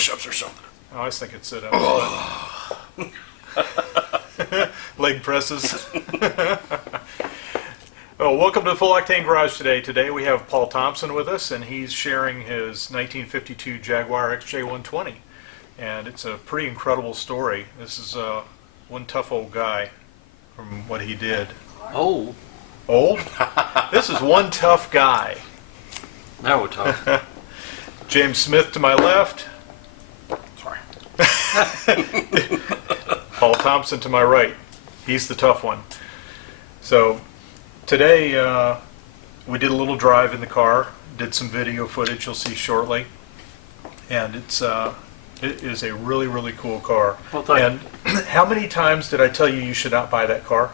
push-ups or something. Oh, I was thinking sit-ups. Leg presses. Oh, welcome to the Full Octane Garage today. Today we have Paul Thompson with us, and he's sharing his 1952 Jaguar XK120. And it's a pretty incredible story. This is one tough old guy from what he did. Old? Old? This is one tough guy. Now we're talking. James Smith to my left. Sorry. Paul Thompson to my right. He's the tough one. So today we did a little drive in the car, did some video footage you'll see shortly, and it is a really, really cool car. Well, thank and how many times did I tell you you should not buy that car?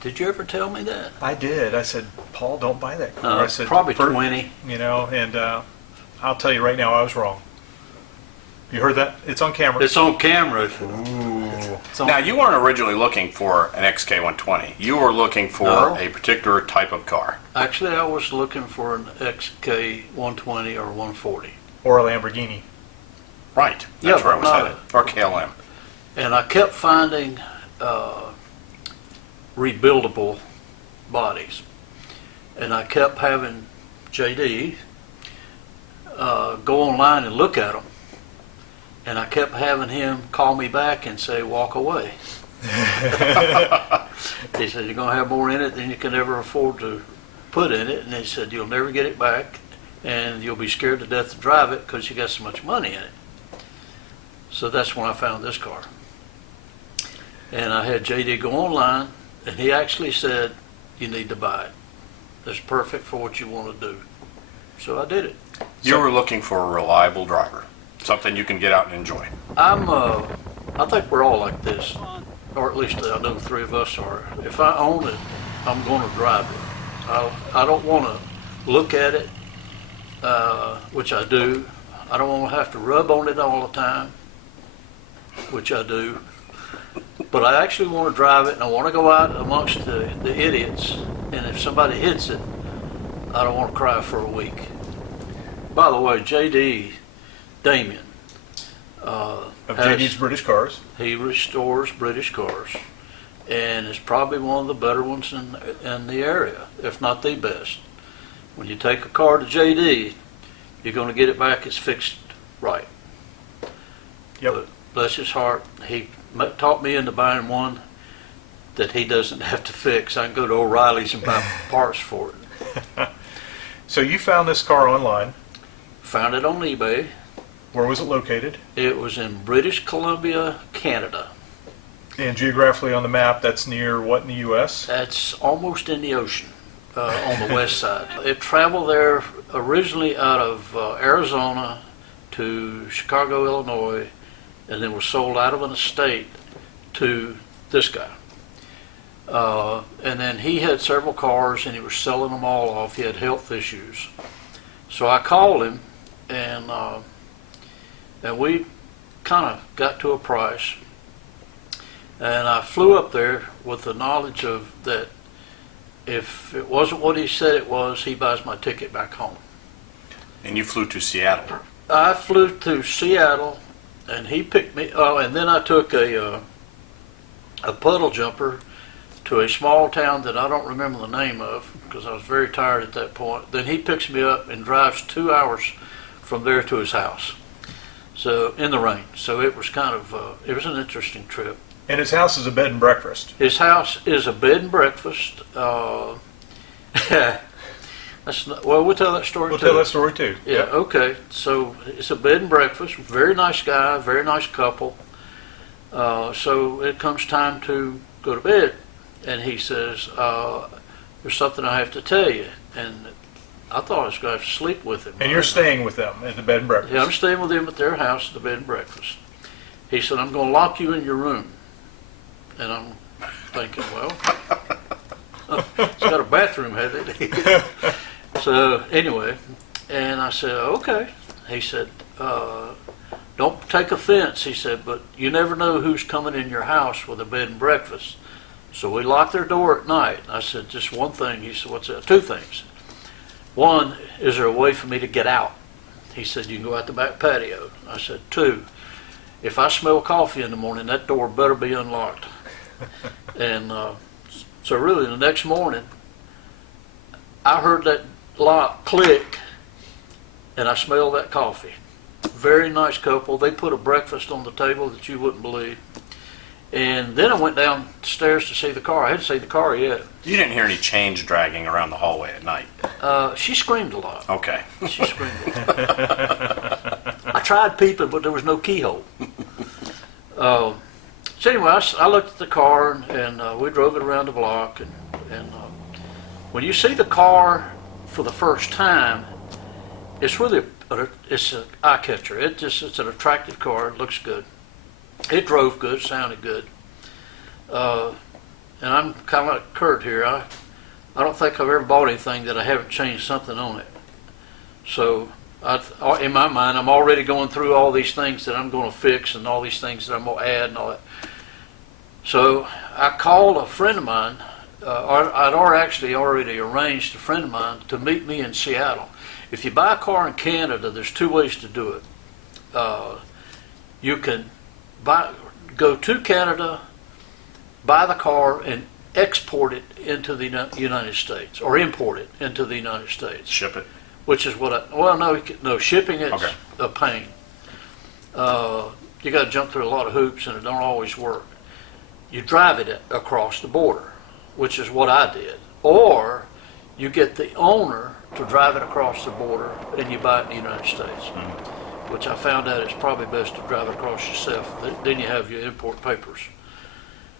Did you ever tell me that? I did. I said, Paul, don't buy that car. I said, probably 20. You know, and I'll tell you right now, I was wrong. You heard that? It's on camera. It's on camera. Ooh. Now, you weren't originally looking for an XK120. You were looking for a particular type of car. Actually, I was looking for an XK120 or 140. Or a Lamborghini. Right. That's Yeah, where I was not headed. Or KLM. And I kept finding rebuildable bodies. And I kept having JD go online and look at them. And I kept having him call me back and say, walk away. He said, you're going to have more in it than you can ever afford to put in it. And he said, you'll never get it back. And you'll be scared to death to drive it because you got so much money in it. So that's when I found this car. And I had JD go online, and he actually said, you need to buy it. It's perfect for what you want to do. So I did it. You were looking for a reliable driver. Something you can get out and enjoy. I think we're all like this, or at least I know the three of us are. If I own it, I'm going to drive it. I don't want to look at it, which I do. I don't want to have to rub on it all the time, which I do. But I actually want to drive it, and I want to go out amongst the idiots, and if somebody hits it, I don't want to cry for a week. By the way, JD Damien. Of JD's British Cars. He restores British cars, and is probably one of the better ones in the area, if not the best. When you take a car to JD, you're going to get it back as fixed right. Yep. But bless his heart, he taught me into buying one that he doesn't have to fix. I can go to O'Reilly's and buy parts for it. So you found this car online. Found it on eBay. Where was it located? It was in British Columbia, Canada. And geographically on the map, that's near what in the U.S.? That's almost in the ocean, on the west side. It traveled there originally out of Arizona to Chicago, Illinois, and then was sold out of an estate to this guy. And then he had several cars, and he was selling them all off. He had health issues. So I called him, and we kind of got to a price. And I flew up there with the knowledge of that if it wasn't what he said it was, he buys my ticket back home. And you flew to Seattle. I flew to Seattle, and he picked me. Oh, and then I took a puddle jumper to a small town that I don't remember the name of because I was very tired at that point. Then he picks me up and drives 2 hours from there to his house. So in the rain. So it was kind of it was an interesting trip. And his house is a bed and breakfast. His house is a bed and breakfast. Well, we'll tell that story We'll too. tell that story too. Yeah, okay. So it's a bed and breakfast. Very nice guy, very nice couple. So it comes time to go to bed. And he says, there's something I have to tell you. And I thought I was going to have to sleep with him. And you're staying with them at the bed and breakfast? Yeah, I'm staying with him at their house at the bed and breakfast. He said, I'm going to lock you in your room. And I'm thinking, well, it's got a bathroom, has it? So anyway, and I said, okay. He said, don't take offense, he said, but you never know who's coming in your house with a bed and breakfast. So we locked their door at night. I said, just one thing. He said, what's that? Two things. One, is there a way for me to get out? He said, you can go out the back patio. I said, 2, if I smell coffee in the morning, that door better be unlocked. And so really the next morning, I heard that lock click, and I smelled that coffee. Very nice couple. They put a breakfast on the table that you wouldn't believe. And then I went downstairs to see the car. I hadn't seen the car yet. You didn't hear any chains dragging around the hallway at night? She screamed a lot. Okay. She screamed a lot. I tried peeping, but there was no keyhole. So anyway, I looked at the car, and we drove it around the block. And when you see the car for the first time, it's really it's an eye catcher. It's an attractive car. It looks good. It drove good, sounded good. And I'm kind of like Kurt here. I don't think I've ever bought anything that I haven't changed something on it. So in my mind, I'm already going through all these things that I'm going to fix and all these things that I'm going to add and all that. So I called a friend of mine. I'd actually already arranged a friend of mine to meet me in Seattle. If you buy a car in Canada, there's 2 ways to do it. You can go to Canada, buy the car, and export it into the United States, or import it into the United States. Ship it? Which is what no, shipping it's Okay. a pain. You got to jump through a lot of hoops, and it don't always work. You drive it across the border, which is what I did. Or you get the owner to drive it across the border, and you buy it in the United States. Which I found out it's probably best to drive it across yourself. Then you have your import papers.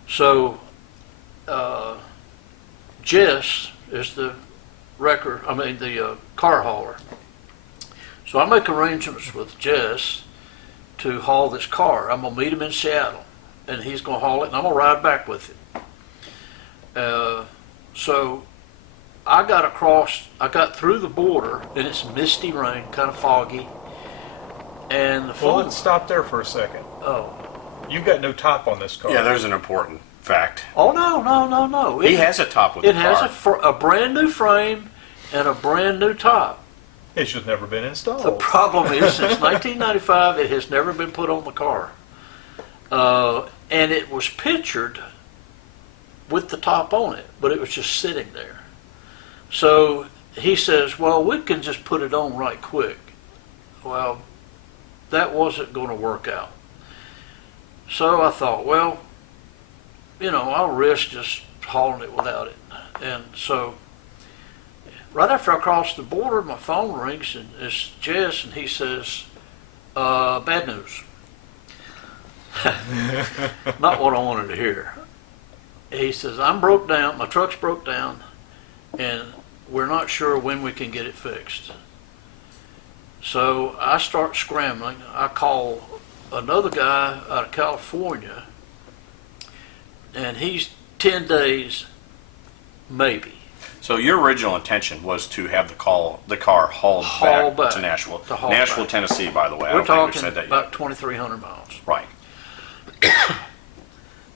So Jess is the car hauler. So I make arrangements with Jess to haul this car. I'm gonna meet him in Seattle, and he's gonna haul it, and I'm gonna ride back with him. So I got through the border, and it's misty rain, kind of foggy. And the Well, phone. let's stop there for a second. Oh. You've got no top on this car. Yeah, there's an important fact. Oh no! He has a top with the It has car. a brand new frame and a brand new top. It's just never been installed. The problem is, since 1995, it has never been put on the car, and it was pictured with the top on it, but it was just sitting there. So he says, "Well, we can just put it on right quick." Well, that wasn't going to work out. So I thought, well, I'll risk just hauling it without it. And so right after I crossed the border, my phone rings, and it's Jess, and he says, bad news. Not what I wanted to hear. He says, I'm broke down, my truck's broke down, and we're not sure when we can get it fixed. So I start scrambling. I call another guy out of California, and he's 10 days, maybe. So your original intention was to have the car hauled back to Nashville. Nashville, back. Tennessee, by the way. We're I don't think we've talking said that about yet. 2,300 miles. Right.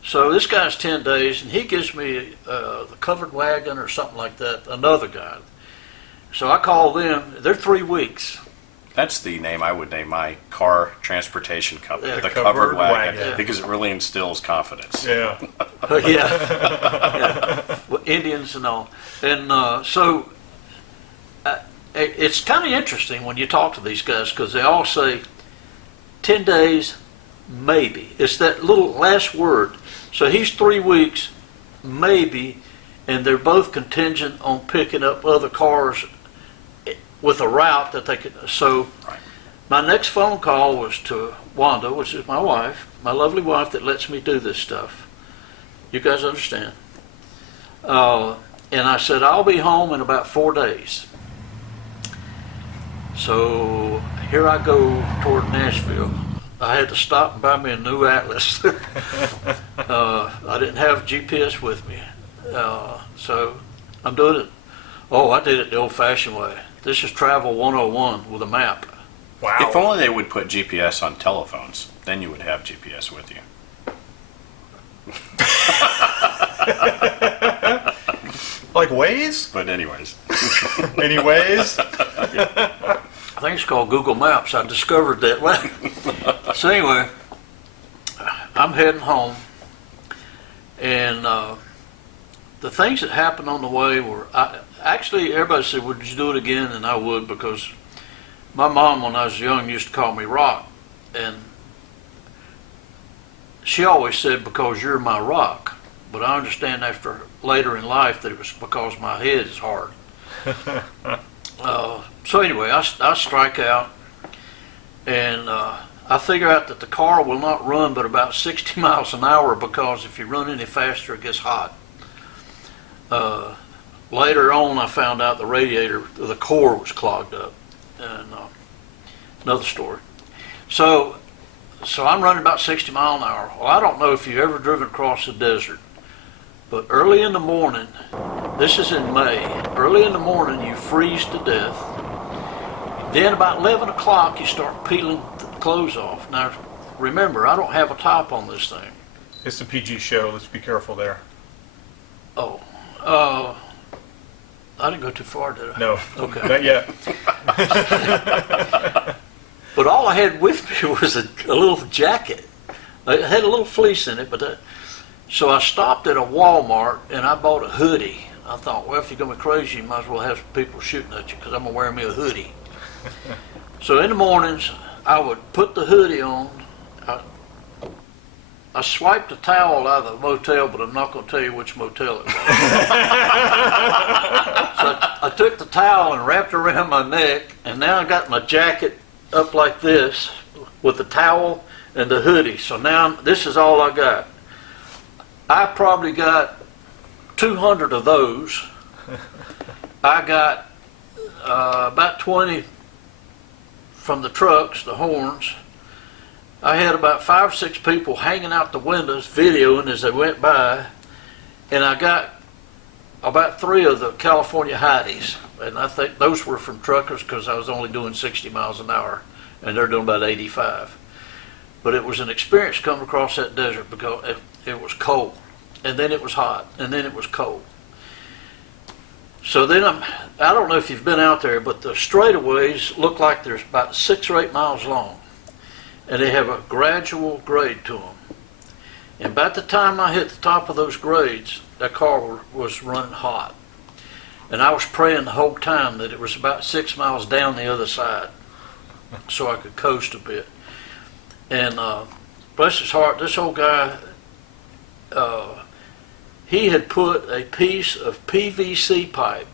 So this guy's 10 days, and he gives me the covered wagon or something like that, another guy. So I call them. They're 3 weeks. That's the name I would name my car transportation company, Yeah. the The Covered Covered Wagon, Wagon. because it really instills confidence. Yeah. Yeah. Well, Indians and all. And so it's kind of interesting when you talk to these guys, because they all say 10 days, maybe. It's that little last word. So he's 3 weeks, maybe, and they're both contingent on picking up other cars with a route that they could. So Right. my next phone call was to Wanda, which is my wife, my lovely wife that lets me do this stuff. You guys understand? And I said, I'll be home in about 4 days. So here I go toward Nashville. I had to stop and buy me a new Atlas. I didn't have GPS with me. So I'm doing it. Oh, I did it the old-fashioned way. This is Travel 101 with a map. Wow. If only they would put GPS on telephones, then you would have GPS with you. Like Waze? But anyways, Any Waze? think it's called Google Maps. I discovered that. So anyway, I'm heading home, and the things that happened on the way were, actually everybody said, would you do it again? And I would, because my mom, when I was young, used to call me Rock, and she always said, because you're my rock. But I understand after later in life that it was because my head is hard. So anyway, I strike out, and I figure out that the car will not run but about 60 miles an hour, because if you run any faster, it gets hot. Later on, I found out the radiator, the core was clogged up, and another story. So I'm running about 60 miles an hour. Well, I don't know if you've ever driven across the desert, but early in the morning, this is in May, early in the morning you freeze to death. Then about 11 o'clock you start peeling the clothes off. Now remember, I don't have a top on this thing. It's a PG show. Let's be careful there. Oh, I didn't go too far, did I? No, Okay. not yet. But all I had with me was a little jacket. It had a little fleece in it, but so I stopped at a Walmart and I bought a hoodie. I thought, well, if you're gonna be crazy, you might as well have some people shooting at you, because I'm gonna wear me a hoodie. So in the mornings, I would put the hoodie on. I swiped a towel out of the motel, but I'm not going to tell you which motel it was. So I took the towel and wrapped it around my neck, and now I got my jacket up like this with the towel and the hoodie. So now this is all I got. I probably got 200 of those. I got about 20 from the trucks, the horns. I had about 5 or 6 people hanging out the windows videoing as they went by, and I got about 3 of the California Heidies, and I think those were from truckers because I was only doing 60 miles an hour and they're doing about 85. But it was an experience coming across that desert, because it was cold, and then it was hot, and then it was cold. So then I don't know if you've been out there, but the straightaways look like there's about 6 or 8 miles long. And they have a gradual grade to them. And about the time I hit the top of those grades, that car was running hot. And I was praying the whole time that it was about 6 miles down the other side, so I could coast a bit. And bless his heart, this old guy, he had put a piece of PVC pipe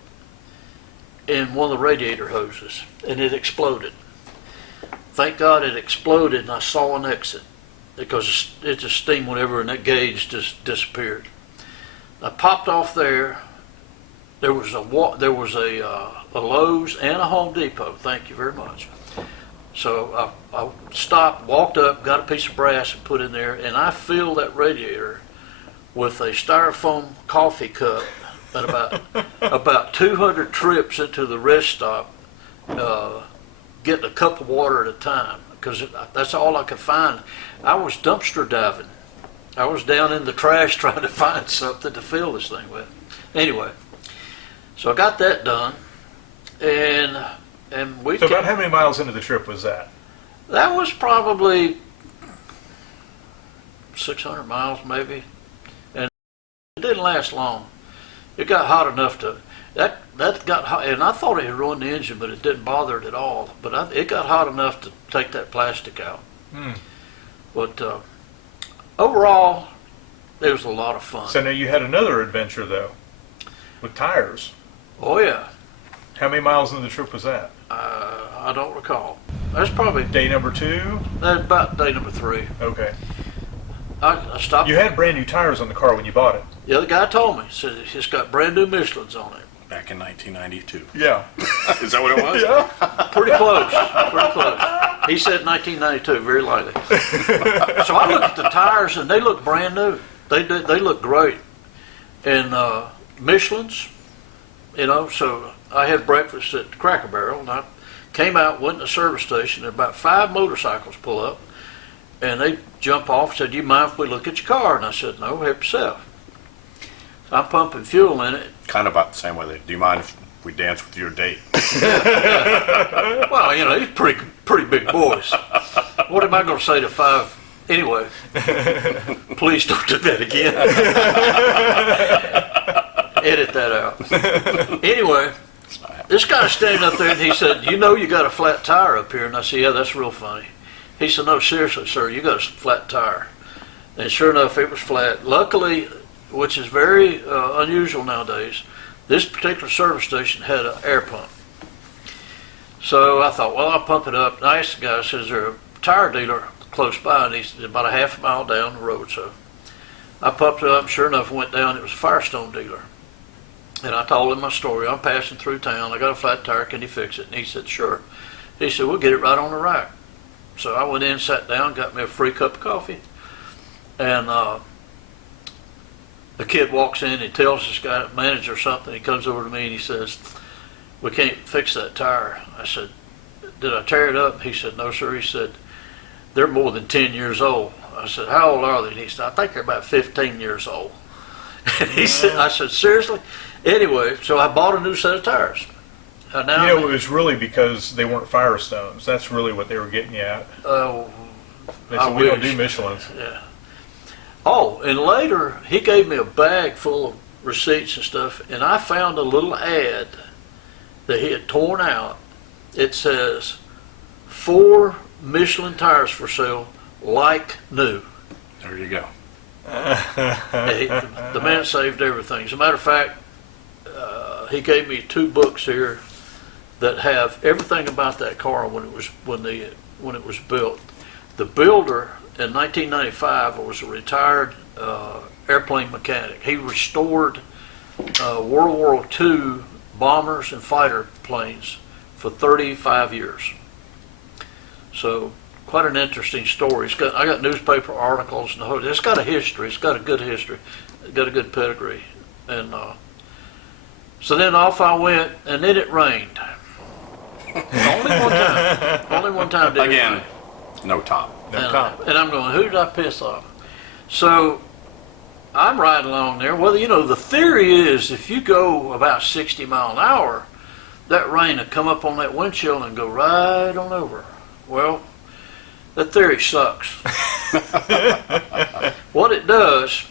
in one of the radiator hoses, and it exploded. Thank God it exploded and I saw an exit, because it just steam whatever and that gauge just disappeared. I popped off there. There was a Lowe's and a Home Depot. Thank you very much. So I stopped, walked up, got a piece of brass and put in there, and I filled that radiator with a styrofoam coffee cup at about 200 trips into the rest stop. Getting a cup of water at a time, because that's all I could find. I was dumpster diving. I was down in the trash trying to find something to fill this thing with. Anyway, so I got that done, and we. So about how many miles into the trip was that? That was probably 600 miles maybe, and it didn't last long. It got hot enough to. That got hot, and I thought it had ruined the engine, but it didn't bother it at all. But it got hot enough to take that plastic out. But overall, it was a lot of fun. So now you had another adventure, though, with tires. Oh, yeah. How many miles into the trip was that? I don't recall. That's probably Day number 2? that's about day number 3. Okay. I stopped. You had brand new tires on the car when you bought it. The other guy told me, said it's got brand new Michelins on it. Back in 1992. Yeah. Is that what it was? Yeah. Pretty close. Pretty close. He said 1992, very likely. So I looked at the tires, and they look brand new. They look great. And Michelin's, so I had breakfast at Cracker Barrel, and I came out, went to the service station, and about 5 motorcycles pull up, and they jump off and said, "Do you mind if we look at your car?" And I said, "No, help yourself." I'm pumping fuel in it. Kind of about the same way. Do you mind if we dance with your date. Well, you know, he's pretty big boys. What am I going to say to 5? Anyway, please don't do that again. Edit that out. Anyway, this guy's standing up there and he said, "You know you got a flat tire up here." And I said, "Yeah, that's real funny." He said, "No, seriously, sir, you got a flat tire." And sure enough, it was flat. Luckily, which is very unusual nowadays, this particular service station had an air pump. So I thought, well, I'll pump it up. And I asked the guy, I said, "Is there a tire dealer close by?" And he said, "About a half a mile down the road." So I pumped it up. Sure enough, went down. It was a Firestone dealer. And I told him my story. "I'm passing through town. I got a flat tire. Can you fix it?" And he said, "Sure." He said, "We'll get it right on the rack." So I went in, sat down, got me a free cup of coffee. And the kid walks in, he tells this guy, manager, something. He comes over to me and he says, "We can't fix that tire." I said, "Did I tear it up?" He said, "No, sir." He said, "They're more than 10 years old." I said, "How old are they?" And he said, "I think they're about 15 years old." And he said, I said, "Seriously?" Anyway, so I bought a new set of tires. Now, You know, it was really because they weren't Firestones. That's really what they were getting you at. They I said, "We don't wish. do Michelins." Yeah. Oh, and later he gave me a bag full of receipts and stuff, and I found a little ad that he had torn out. It says, 4 Michelin tires for sale, like new. There you go. The man saved everything. As a matter of fact, he gave me 2 books here that have everything about that car when it was built. The builder in 1995 was a retired airplane mechanic. He restored World War II bombers and fighter planes for 35 years. So quite an interesting story. I got newspaper articles and the whole. It's got a history. It's got a good history. It's got a good pedigree. And so then off I went, and then it rained. Only one time. Only one time did it Again, rain. no top. No top. And I'm going, who did I piss off? So I'm riding along there. Well, you know, the theory is if you go about 60 miles an hour, that rain will come up on that windshield and go right on over. Well, that theory sucks. What it does,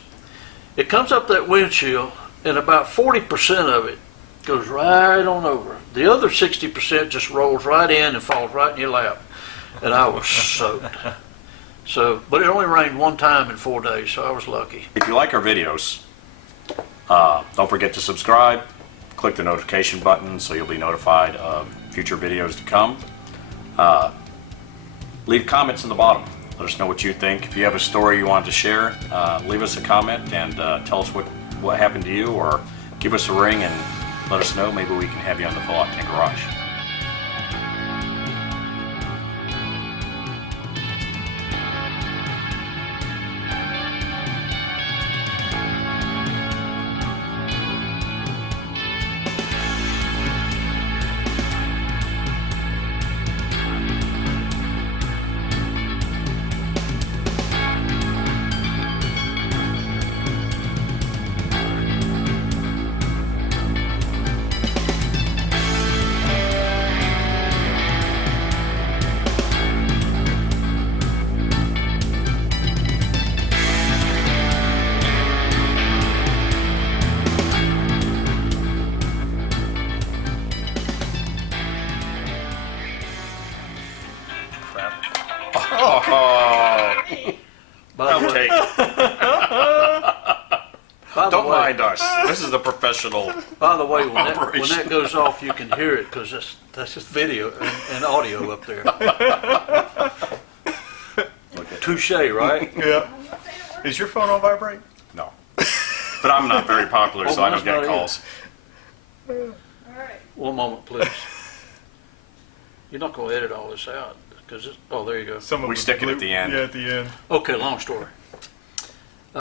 it comes up that windshield, and about 40% of it goes right on over. The other 60% just rolls right in and falls right in your lap. And I was soaked. So, but it only rained one time in 4 days, so I was lucky. If you like our videos, don't forget to subscribe. Click the notification button so you'll be notified of future videos to come. Leave comments in the bottom. Let us know what you think. If you have a story you want to share, leave us a comment and tell us what happened to you, or give us a ring and let us know. Maybe we can have you on the full Octane Garage. Oh, By the way, don't mind us. This is a professional. by the way, when operation. that goes off, you can hear it because that's just video and audio up there. Touche, right? Yeah. Is your phone on vibrate? No. But I'm not very popular, so I don't get mine's not calls. One moment, please. You're not going to edit all this out because oh, there you go. Some of We it's stick it at blue- the end. Yeah, at the end. Okay, long story.